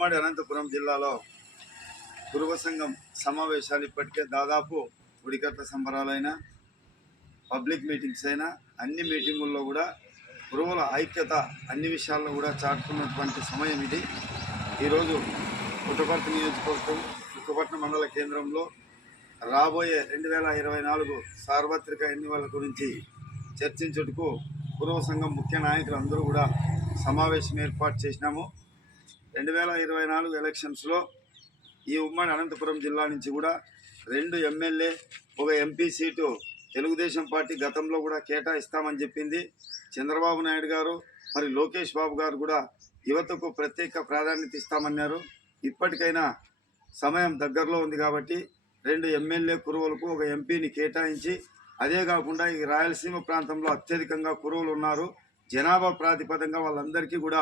ఉమ్మడి అనంతపురం జిల్లాలో కురువ సంఘం సమావేశాలు ఇప్పటికే దాదాపు ఉడికట్ల సంబరాలైన పబ్లిక్ మీటింగ్స్ అయినా అన్ని మీటింగుల్లో కూడా కురువుల ఐక్యత అన్ని విషయాల్లో కూడా చాటుకున్నటువంటి సమయం ఇది. ఈరోజు పుట్టపర్తి నియోజకవర్గం చుక్కపట్నం మండల కేంద్రంలో రాబోయే 2024 సార్వత్రిక ఎన్నికల గురించి చర్చించుటకు కురువ సంఘం ముఖ్య నాయకులు అందరూ కూడా సమావేశం ఏర్పాటు చేసినాము. 2024 ఎలక్షన్స్లో ఈ ఉమ్మడి అనంతపురం జిల్లా నుంచి కూడా 2 MLA 1 MP seat Telugu Desam party గతంలో కూడా కేటాయిస్తామని చెప్పింది. చంద్రబాబు నాయుడు గారు మరి లోకేష్ బాబు గారు కూడా యువతకు ప్రత్యేక ప్రాధాన్యత ఇస్తామన్నారు. ఇప్పటికైనా సమయం దగ్గరలో ఉంది కాబట్టి 2 ఎమ్మెల్యే కురువులకు 1 ఎంపీని కేటాయించి, అదే కాకుండా ఈ రాయలసీమ ప్రాంతంలో అత్యధికంగా కురువులు ఉన్నారు. జనాభా ప్రాతిపదంగా వాళ్ళందరికీ కూడా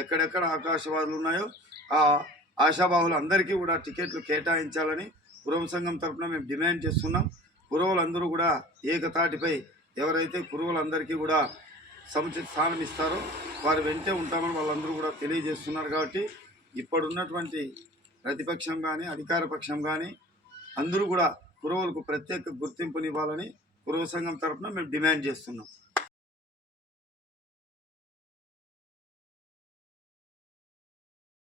ఎక్కడెక్కడ ఆకాశవాదులు ఉన్నాయో ఆ ఆశాబాహులు అందరికీ కూడా టికెట్లు కేటాయించాలని కురువ సంఘం తరఫున మేము డిమాండ్ చేస్తున్నాం. కురువులందరూ కూడా ఏకతాటిపై ఎవరైతే కురువులందరికీ కూడా సముచిత స్థానం ఇస్తారో వారు వెంటే ఉంటామని వాళ్ళందరూ కూడా తెలియజేస్తున్నారు. కాబట్టి ఇప్పుడున్నటువంటి ప్రతిపక్షం కానీ అధికార పక్షం కానీ అందరూ కూడా కురువులకు ప్రత్యేక గుర్తింపునివ్వాలని కురువ సంఘం తరఫున మేము డిమాండ్ చేస్తున్నాం.